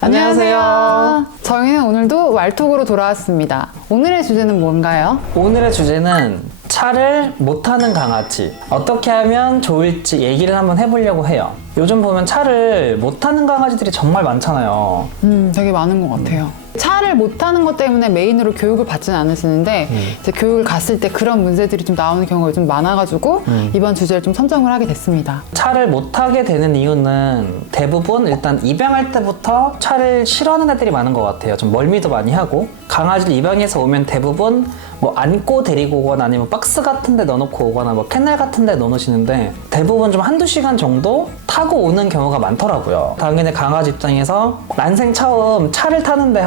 안녕하세요. 저희는 오늘도 왈톡으로 돌아왔습니다. 오늘의 주제는 뭔가요? 오늘의 주제는 차를 못타는 강아지, 어떻게 하면 좋을지 얘기를 한번 해보려고 해요. 요즘 보면 차를 못타는 강아지들이 정말 많잖아요. 되게 많은 것 같아요. 차를 못 타는 것 때문에 메인으로 교육을 받지는 않으시는데 이제 교육을 갔을 때 그런 문제들이 좀 나오는 경우가 좀 많아가지고 이번 주제를 좀 선정을 하게 됐습니다. 차를 못 타게 되는 이유는 대부분 일단 입양할 때부터 차를 싫어하는 애들이 많은 것 같아요. 좀 멀미도 많이 하고, 강아지를 입양해서 오면 대부분 뭐 안고 데리고 오거나 아니면 박스 같은 데 넣어놓고 오거나 뭐 캐넬 같은 데 넣어놓으시는데 대부분 좀 한두 시간 정도 타고 오는 경우가 많더라고요. 당연히 강아지 입장에서 난생 처음 차를 타는데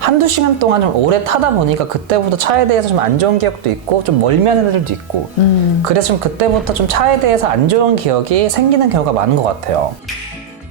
한두 시간 동안 좀 오래 타다 보니까 그때부터 차에 대해서 좀 안 좋은 기억도 있고 좀 멀미하는 애들도 있고 그래서 좀 그때부터 좀 차에 대해서 안 좋은 기억이 생기는 경우가 많은 것 같아요.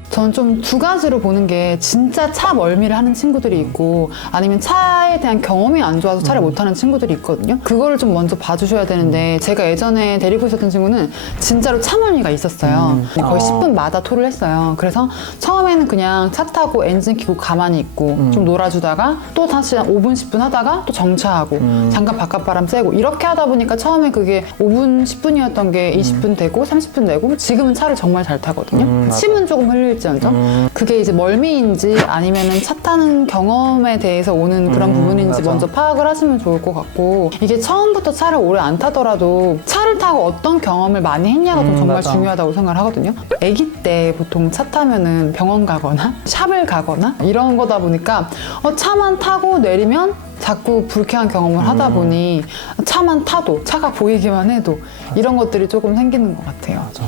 저는 좀 두 가지로 보는 게, 진짜 차 멀미를 하는 친구들이 있고 아니면 차에 대한 경험이 안 좋아서 차를 못 타는 친구들이 있거든요. 그거를 좀 먼저 봐주셔야 되는데, 제가 예전에 데리고 있었던 친구는 진짜로 차 멀미가 있었어요. 거의 10분마다 토를 했어요. 그래서 처음에는 그냥 차 타고 엔진 켜고 가만히 있고 좀 놀아주다가 또 다시 한 5분 10분 하다가 또 정차하고 잠깐 바깥바람 쐬고 이렇게 하다 보니까 처음에 그게 5분 10분이었던 게 20분 되고 30분 되고 지금은 차를 정말 잘 타거든요. 침은 조금 흘릴지언정 그게 이제 멀미인지 아니면은 차 타는 경험에 대해서 오는 그런 부분인지 맞아. 먼저 파악을 하시면 좋을 것 같고, 이게 처음부터 차를 오래 안 타더라도 차를 타고 어떤 경험을 많이 했냐가 좀 정말 맞아. 중요하다고 생각을 하거든요. 아기 때 보통 차 타면은 병원 가거나 샵을 가거나 이런 거다 보니까 차만 타고 내리면 자꾸 불쾌한 경험을 하다 보니 차만 타도, 차가 보이기만 해도 이런 것들이 조금 생기는 것 같아요. 맞아.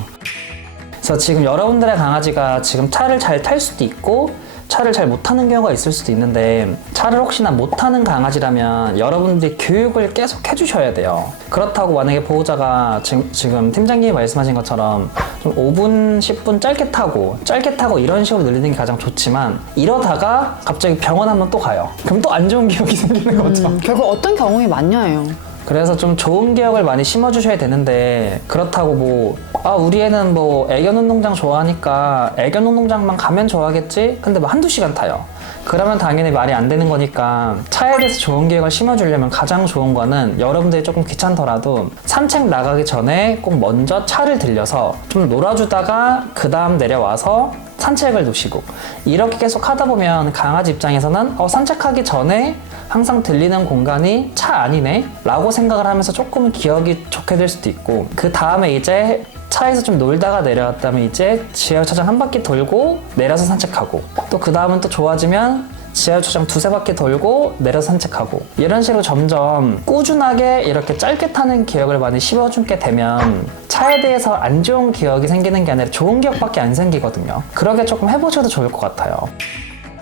그래서 지금 여러분들의 강아지가 지금 차를 잘 탈 수도 있고 차를 잘 못 타는 경우가 있을 수도 있는데, 차를 혹시나 못 타는 강아지라면 여러분들이 교육을 계속 해주셔야 돼요. 그렇다고 만약에 보호자가 지금 팀장님이 말씀하신 것처럼 좀 5분, 10분 짧게 타고 이런 식으로 늘리는 게 가장 좋지만, 이러다가 갑자기 병원 한번 또 가요. 그럼 또 안 좋은 기억이 생기는 거죠. 결국 어떤 경험이 많냐예요. 그래서 좀 좋은 기억을 많이 심어주셔야 되는데, 그렇다고 우리 애는 뭐 애견 운동장 좋아하니까 애견 운동장만 가면 좋아하겠지? 근데 뭐 한두 시간 타요. 그러면 당연히 말이 안 되는 거니까, 차에 대해서 좋은 기억을 심어주려면 가장 좋은 거는 여러분들이 조금 귀찮더라도 산책 나가기 전에 꼭 먼저 차를 들려서 좀 놀아주다가 그 다음 내려와서 산책을 놓으시고, 이렇게 계속 하다 보면 강아지 입장에서는 산책하기 전에 항상 들리는 공간이 차 안이네 라고 생각을 하면서 조금은 기억이 좋게 될 수도 있고, 그 다음에 이제 차에서 좀 놀다가 내려왔다면 이제 지하주차장 한 바퀴 돌고 내려서 산책하고, 또 그 다음은 또 좋아지면 지하주차장 두세 바퀴 돌고 내려서 산책하고, 이런 식으로 점점 꾸준하게 이렇게 짧게 타는 기억을 많이 심어주게 되면 차에 대해서 안 좋은 기억이 생기는 게 아니라 좋은 기억밖에 안 생기거든요. 그러게 조금 해보셔도 좋을 것 같아요.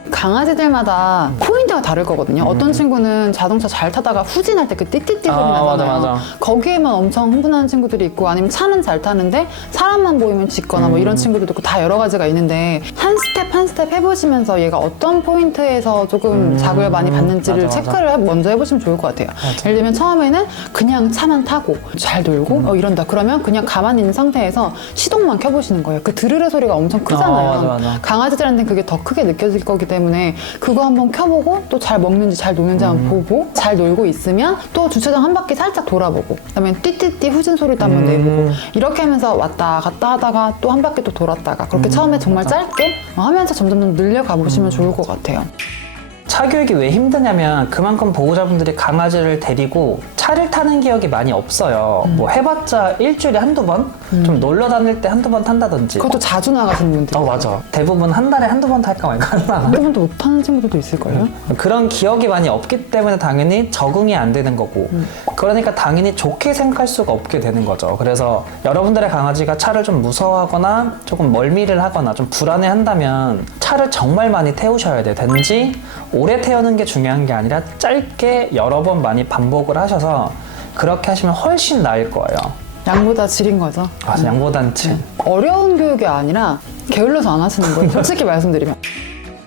강아지들마다 포인트가 다를 거거든요. 어떤 친구는 자동차 잘 타다가 후진할 때 그 띠띠띠 소리 나잖아요. 맞아. 거기에만 엄청 흥분하는 친구들이 있고, 아니면 차는 잘 타는데 사람만 보이면 짖거나 뭐 이런 친구들도 있고, 다 여러 가지가 있는데 한 스텝 한 스텝 해보시면서 얘가 어떤 포인트에서 조금 자극을 많이 받는지를 맞아. 체크를 먼저 해보시면 좋을 것 같아요. 예를 들면 처음에는 그냥 차만 타고 잘 놀고 이런다. 그러면 그냥 가만히 있는 상태에서 시동만 켜보시는 거예요. 그 드르르 소리가 엄청 크잖아요. 맞아. 강아지들한테는 그게 더 크게 느껴질 거기 때문에 그거 한번 켜보고, 또 잘 먹는지 잘 노는지 한번 보고, 잘 놀고 있으면 또 주차장 한 바퀴 살짝 돌아보고, 그다음에 띠띠띠 후진 소리도 한번 내보고, 이렇게 하면서 왔다 갔다 하다가 또 한 바퀴 또 돌았다가, 그렇게 처음에 정말 짧게 하면서 점점 늘려가 보시면 좋을 것 같아요. 차 교육이 왜 힘드냐면 그만큼 보호자분들이 강아지를 데리고 차를 타는 기억이 많이 없어요. 뭐 해봤자 일주일에 한두 번? 좀 놀러 다닐 때 한두 번 탄다든지. 그것도 자주 나가시는 분들. 맞아. 대부분 한 달에 한두 번 탈까 말까 하나. 한두 번도 못 타는 친구들도 있을걸요? 그런 기억이 많이 없기 때문에 당연히 적응이 안 되는 거고, 그러니까 당연히 좋게 생각할 수가 없게 되는 거죠. 그래서 여러분들의 강아지가 차를 좀 무서워하거나 조금 멀미를 하거나 좀 불안해 한다면 차를 정말 많이 태우셔야 돼요. 단지 오래 태우는 게 중요한 게 아니라 짧게 여러 번 많이 반복을 하셔서 그렇게 하시면 훨씬 나을 거예요. 양보다 질인 거죠. 맞아, 양보단 질. 어려운 교육이 아니라 게을러서 안 하시는 거예요. 솔직히 말씀드리면.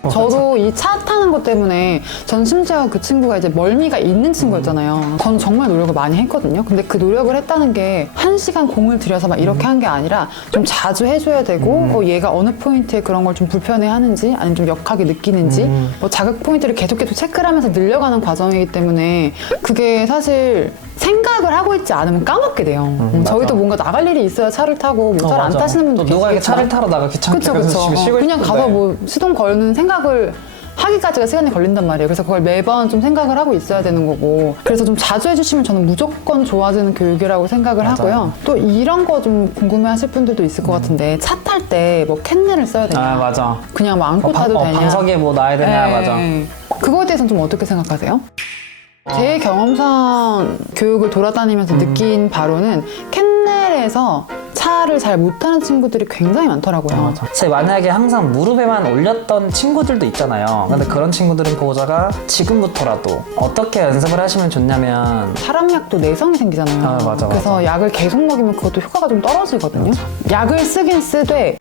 저도 이 차 타는 것 때문에 전 심지어 그 친구가 이제 멀미가 있는 친구였잖아요. 전 정말 노력을 많이 했거든요. 근데 그 노력을 했다는 게 1시간 공을 들여서 막 이렇게 한 게 아니라 좀 자주 해줘야 되고 얘가 어느 포인트에 그런 걸 좀 불편해하는지 아니면 좀 역하게 느끼는지 뭐 자극 포인트를 계속 체크를 하면서 늘려가는 과정이기 때문에 그게 사실 생각을 하고 있지 않으면 까먹게 돼요. 저희도 뭔가 나갈 일이 있어야 차를 타고 뭐 잘 안 맞아. 타시는 분도 또 누가 이렇게 계시겠지만 차를 타러 나가 귀찮게 그쵸, 그래서 그쵸. 집에 쉬고 그냥 싶은데. 가서 뭐 시동 거는 생각을 하기까지가 시간이 걸린단 말이에요. 그래서 그걸 매번 좀 생각을 하고 있어야 되는 거고. 그래서 좀 자주 해주시면 저는 무조건 좋아지는 교육이라고 생각을 맞아요. 하고요. 또 이런 거 좀 궁금해 하실 분들도 있을 것 같은데 차 탈 때 뭐 캔넬을 써야 되냐. 아 맞아. 그냥 뭐 안고 타도 되냐. 방석에 뭐 놔야 되냐. 네. 맞아. 그거에 대해서는 좀 어떻게 생각하세요? 제 경험상 교육을 돌아다니면서 느낀 바로는 캔넬에서 차를 잘 못하는 친구들이 굉장히 많더라고요. 제 만약에 항상 무릎에만 올렸던 친구들도 있잖아요. 근데 그런 친구들은 보호자가 지금부터라도 어떻게 연습을 하시면 좋냐면 사람약도 내성이 생기잖아요. 아, 맞아, 그래서 맞아. 약을 계속 먹이면 그것도 효과가 좀 떨어지거든요. 약을 쓰긴 쓰되